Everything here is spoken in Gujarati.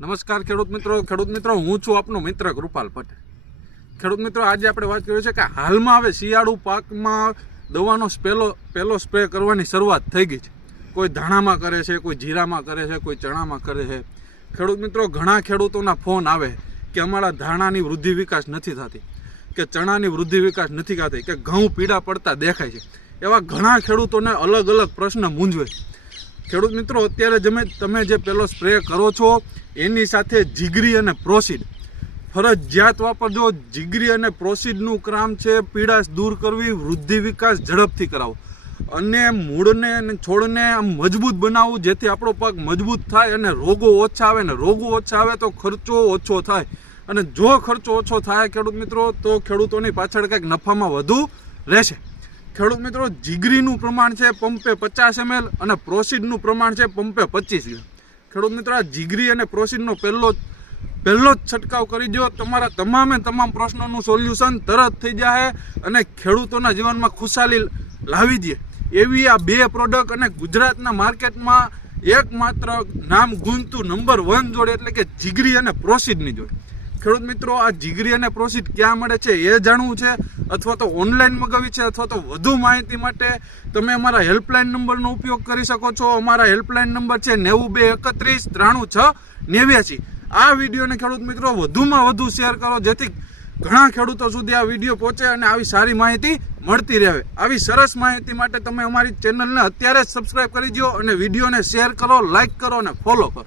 નમસ્કાર ખેડૂત મિત્રો હું છું આપનો મિત્ર કૃપાલ પટેલ। ખેડૂત મિત્રો આજે આપણે વાત કરીએ છીએ કે હાલમાં હવે શિયાળુ પાકમાં દવાનો પહેલો સ્પ્રે કરવાની શરૂઆત થઈ ગઈ છે। કોઈ ધાણામાં કરે છે, કોઈ જીરામાં કરે છે, કોઈ ચણામાં કરે છે। ખેડૂત મિત્રો ઘણા ખેડૂતોના ફોન આવે કે અમારા ધાણાની વૃદ્ધિ વિકાસ નથી થતી, કે ચણાની વૃદ્ધિ વિકાસ નથી થતી, કે ઘઉં પીળા પડતા દેખાય છે। એવા ઘણા ખેડૂતોને અલગ અલગ પ્રશ્ન મૂંઝવે છે। ખેડૂત મિત્રો અત્યારે તમે જે પહેલો સ્પ્રે કરો છો એની સાથે જીગરી અને પ્રોસીડ ફરજિયાત વાપરજો। જીગરી અને પ્રોસીડનું કામ છે પીળાશ દૂર કરવી, વૃદ્ધિ વિકાસ ઝડપથી કરાવો અને મૂળને અને છોડને મજબૂત બનાવવું, જેથી આપણો પાક મજબૂત થાય અને રોગો ઓછા આવે। ને રોગો ઓછા આવે તો ખર્ચો ઓછો થાય, અને જો ખર્ચો ઓછો થાય ખેડૂત મિત્રો તો ખેડૂતોની પાછળ કંઈક નફામાં વધુ રહેશે। ખેડૂત મિત્રો જીગરીનું પ્રમાણ છે પંપે 50 ml અને પ્રોસીડનું પ્રમાણ છે પંપે 25 ml। ખેડૂત મિત્રો આ જીગરી અને પ્રોસીડનો પહેલો જ છંટકાવ કરી દો, તમારા તમામ પ્રશ્નોનું સોલ્યુશન તરત થઈ જાય અને ખેડૂતોના જીવનમાં ખુશાલી લાવી દે એવી આ બે પ્રોડક્ટ અને ગુજરાતના માર્કેટમાં એકમાત્ર નામ ગુંજતું નંબર 1 જોડે એટલે કે જીગરી અને પ્રોસીડની જોડે। ખેડૂત મિત્રો આ જીગરી અને પ્રોસીડ ક્યાં મળે છે એ જાણવું છે, અથવા તો ઓનલાઈન મગાવી છે, અથવા તો વધુ માહિતી માટે તમે અમારા હેલ્પલાઇન નંબરનો ઉપયોગ કરી શકો છો। અમારા હેલ્પલાઇન નંબર છે 9231 93 આ વિડીયોને ખેડૂત મિત્રો વધુમાં વધુ શેર કરો, જેથી ઘણા ખેડૂતો સુધી આ વિડીયો પહોંચે અને આવી સારી માહિતી મળતી રહે। આવી સરસ માહિતી માટે તમે અમારી ચેનલને અત્યારે જ સબસ્ક્રાઈબ કરી દો અને વિડીયોને શેર કરો, લાઈક કરો અને ફોલો કરો।